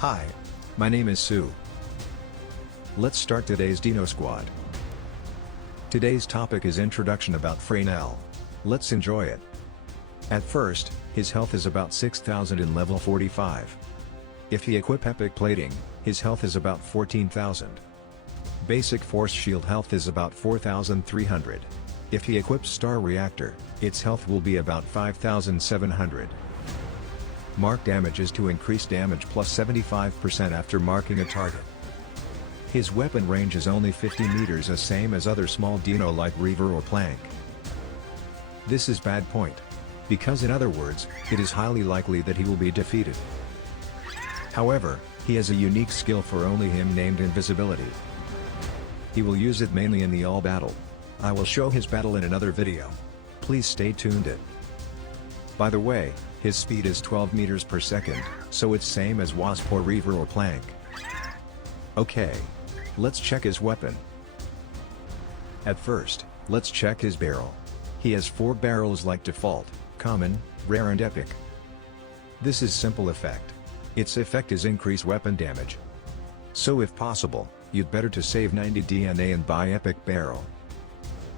Hi, my name is Sue. Let's start today's Dino Squad. Today's topic is introduction about Fresnel. Let's enjoy it. At first, his health is about 6,000 in level 45. If he equip epic plating, his health is about 14,000. Basic force shield health is about 4,300. If he equips star reactor, its health will be about 5,700. Mark damage is to increase damage plus 75% after marking a target. His weapon range is only 50 meters, as same as other small Dino like Reaver or Plank. This is bad point. Because in other words, it is highly likely that he will be defeated. However, he has a unique skill for only him named invisibility. He will use it mainly in the all battle. I will show his battle in another video. Please stay tuned it. By the way, his speed is 12 meters per second, so it's same as Wasp or Reaver or Plank. Okay. Let's check his weapon. At first, let's check his barrel. He has 4 barrels like default, common, rare and epic. This is simple effect. Its effect is increase weapon damage. So if possible, you'd better to save 90 DNA and buy epic barrel.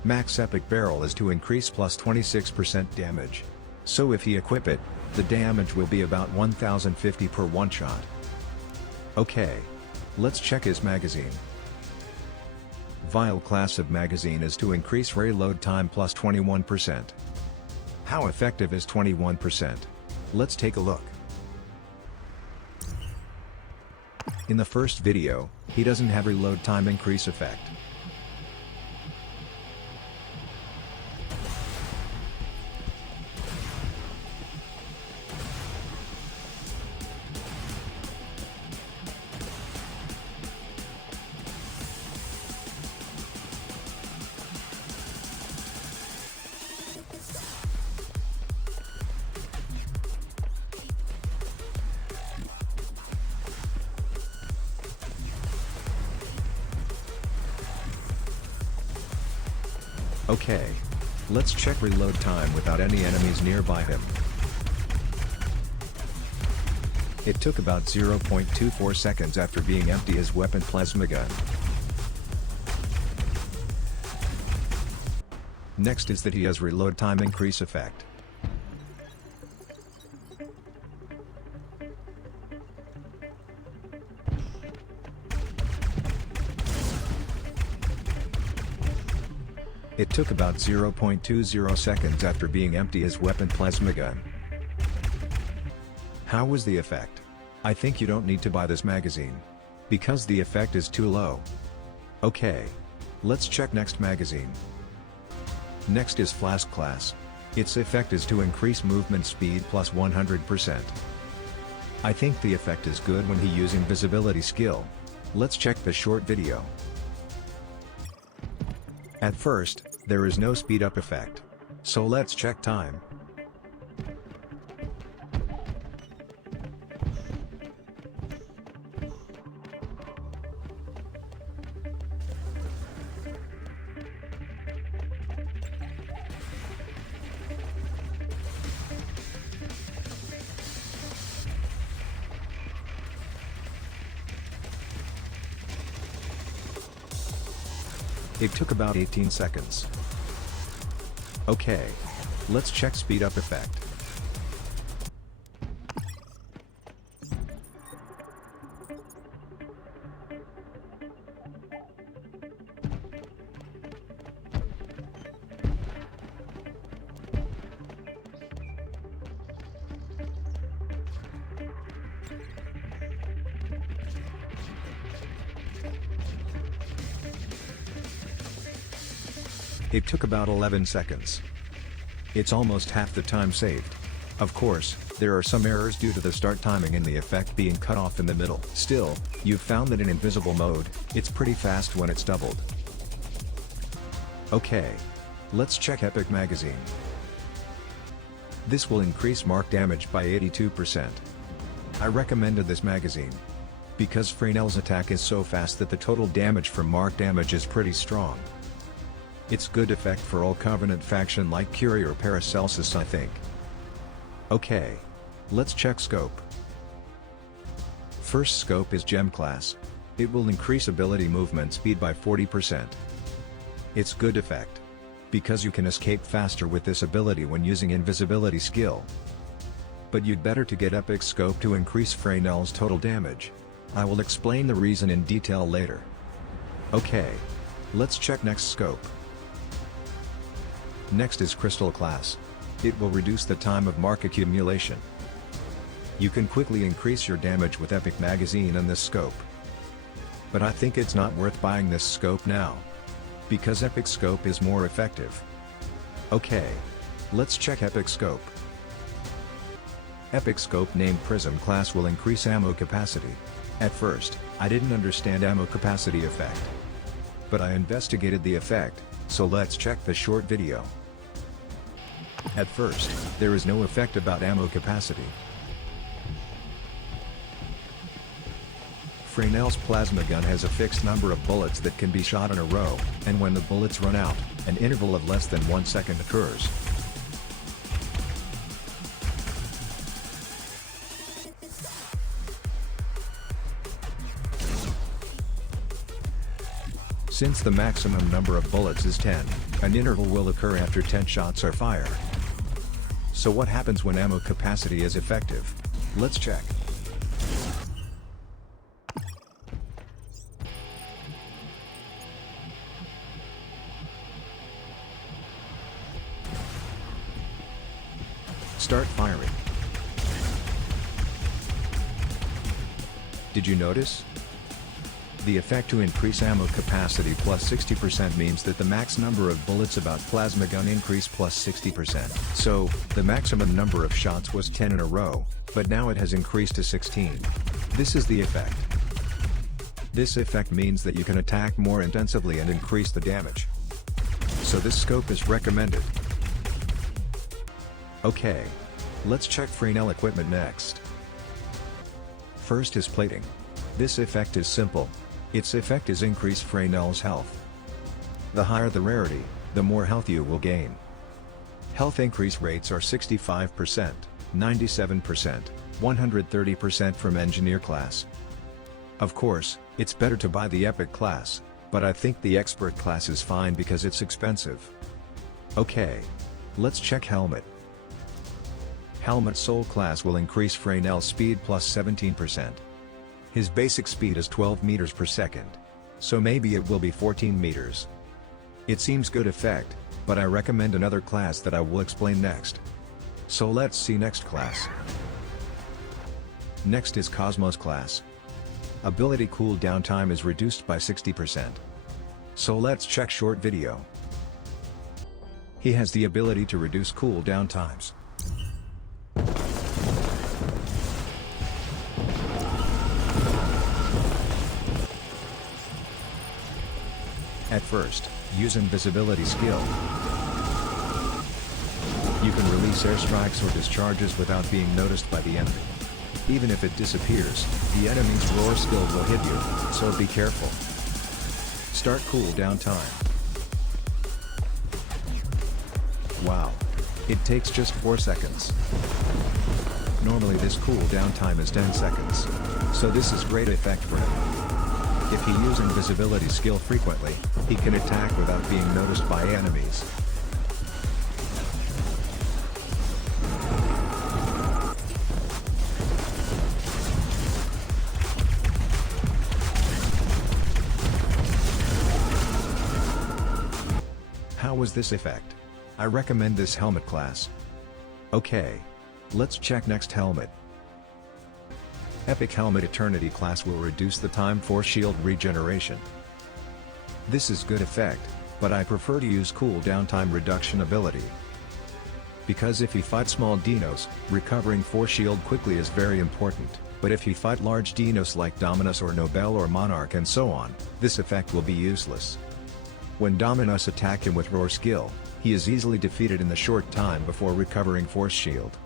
Max epic barrel is to increase plus 26% damage. So if he equip it, the damage will be about 1050 per one shot. Okay. Let's check his magazine. Vial class of magazine is to increase reload time plus 21%. How effective is 21%? Let's take a look. In the first video, he doesn't have reload time increase effect. Okay. Let's check reload time without any enemies nearby him. It took about 0.24 seconds after being empty his weapon plasma gun. Next is that he has reload time increase effect. It took about 0.20 seconds after being empty his weapon plasma gun. How was the effect? I think you don't need to buy this magazine. Because the effect is too low. Okay. Let's check next magazine. Next is Flask class. Its effect is to increase movement speed plus 100%. I think the effect is good when he using invisibility skill. Let's check the short video. At first, there is no speed up effect. So let's check time. It took about 18 seconds. Okay. Let's check speed up effect. It took about 11 seconds. It's almost half the time saved. Of course, there are some errors due to the start timing and the effect being cut off in the middle. Still, you've found that in invisible mode, it's pretty fast when it's doubled. Okay. Let's check Epic Magazine. This will increase mark damage by 82%. I recommended this magazine. Because Fresnel's attack is so fast that the total damage from mark damage is pretty strong. It's good effect for all Covenant faction like Curie or Paracelsus, I think. Okay. Let's check scope. first scope is Gem class. It will increase ability movement speed by 40%. It's good effect, because you can escape faster with this ability when using invisibility skill. But you'd better to get epic scope to increase Fresnel's total damage. I will explain the reason in detail later. Okay. Let's check next scope. Next is Crystal class. It will reduce the time of mark accumulation. You can quickly increase your damage with epic magazine and this scope. But I think it's not worth buying this scope now, because epic scope is more effective. Okay. Let's check epic scope. Epic scope named Prism class will increase ammo capacity. At first, I didn't understand ammo capacity effect. But I investigated the effect, so let's check the short video. At first, there is no effect about ammo capacity. Fresnel's plasma gun has a fixed number of bullets that can be shot in a row, and when the bullets run out, an interval of less than 1 second occurs. Since the maximum number of bullets is 10, an interval will occur after 10 shots are fired. So what happens when ammo capacity is effective? Let's check. Start firing. Did you notice? The effect to increase ammo capacity plus 60% means that the max number of bullets about plasma gun increase plus 60%. So, the maximum number of shots was 10 in a row, but now it has increased to 16. This is the effect. This effect means that you can attack more intensively and increase the damage. So this scope is recommended. Okay. Let's check Fresnel equipment next. First is plating. This effect is simple. Its effect is increase Fresnel's health. The higher the rarity, the more health you will gain. Health increase rates are 65%, 97%, 130% from engineer class. Of course, it's better to buy the epic class, but I think the expert class is fine because it's expensive. Okay. Let's check helmet. Helmet Soul class will increase Fresnel's speed plus 17%. His basic speed is 12 meters per second. So maybe it will be 14 meters. It seems good effect, but I recommend another class that I will explain next. So let's see next class. Next is Cosmos class. Ability cooldown time is reduced by 60%. So let's check short video. He has the ability to reduce cooldown times. At first, use invisibility skill. You can release airstrikes or discharges without being noticed by the enemy. Even if it disappears, the enemy's roar skill will hit you, so be careful. Start cooldown time. Wow. It takes just 4 seconds. Normally this cooldown time is 10 seconds. So this is great effect for him. If he uses invisibility skill frequently, he can attack without being noticed by enemies. How was this effect? I recommend this helmet class. Okay. Let's check next helmet. Epic Helmet Eternity class will reduce the time for shield regeneration. This is good effect, but I prefer to use cooldown time reduction ability. Because if he fights small dinos, recovering force shield quickly is very important, but if he fight large dinos like Dominus or Nobel or Monarch and so on, this effect will be useless. When Dominus attack him with roar skill, he is easily defeated in the short time before recovering force shield.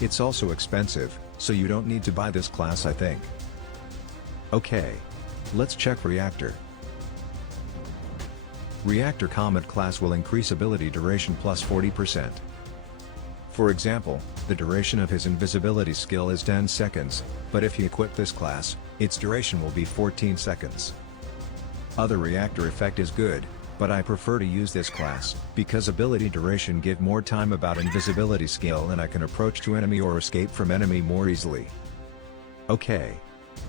It's also expensive, so you don't need to buy this class I think. Okay. Let's check Reactor. Reactor Comet class will increase ability duration plus 40%. For example, the duration of his invisibility skill is 10 seconds, but if you equip this class, its duration will be 14 seconds. Other reactor effect is good, but I prefer to use this class, because ability duration give more time about invisibility skill and I can approach to enemy or escape from enemy more easily. Okay.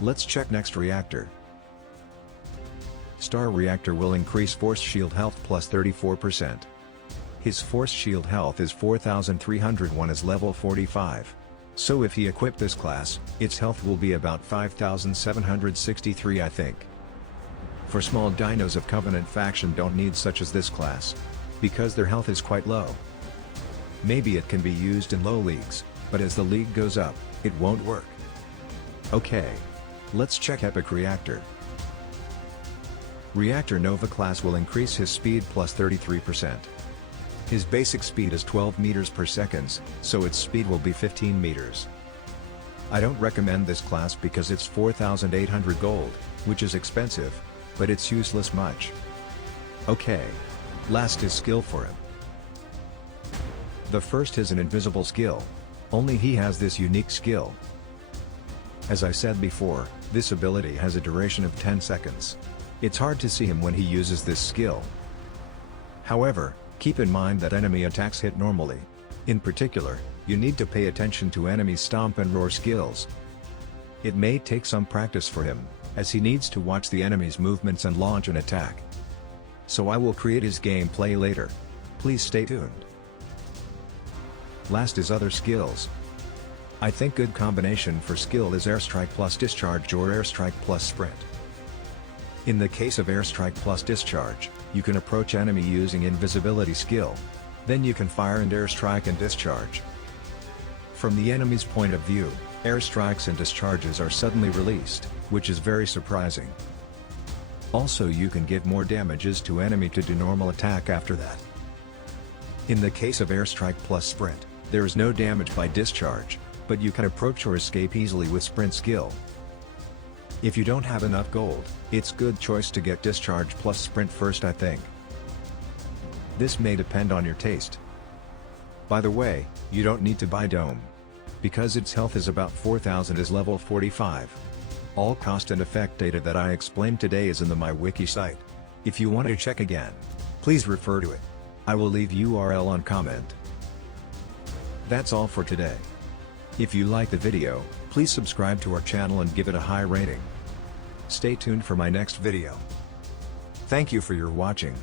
Let's check next reactor. Star Reactor will increase force shield health plus 34%. His force shield health is 4301 as level 45. So if he equip this class, its health will be about 5763 I think. For small dinos of Covenant faction don't need such as this class, because their health is quite low. Maybe it can be used in low leagues, but as the league goes up, it won't work. Okay. Let's check Epic Reactor. Reactor Nova class will increase his speed plus 33%. His basic speed is 12 meters per second, so its speed will be 15 meters. I don't recommend this class because it's 4,800 gold, which is expensive, but it's useless much. Okay. Last is skill for him. The first is an invisible skill. Only he has this unique skill. As I said before, this ability has a duration of 10 seconds. It's hard to see him when he uses this skill. However, keep in mind that enemy attacks hit normally. In particular, you need to pay attention to enemy stomp and roar skills. It may take some practice for him, as he needs to watch the enemy's movements and launch an attack. So I will create his gameplay later. Please stay tuned. Last is other skills. I think good combination for skill is airstrike plus discharge or airstrike plus sprint. In the case of airstrike plus discharge, you can approach enemy using invisibility skill. Then you can fire and airstrike and discharge. From the enemy's point of view, airstrikes and discharges are suddenly released, which is very surprising. Also you can give more damages to enemy to do normal attack after that. In the case of airstrike plus sprint, there is no damage by discharge, but you can approach or escape easily with sprint skill. If you don't have enough gold, it's good choice to get discharge plus sprint first I think. This may depend on your taste. By the way, you don't need to buy Dome, because its health is about 4000 as level 45. All cost and effect data that I explained today is in the my Wiki site. If you want to check again, please refer to it. I will leave URL on comment. That's all for today. If you like the video, please subscribe to our channel and give it a high rating. Stay tuned for my next video. Thank you for your watching.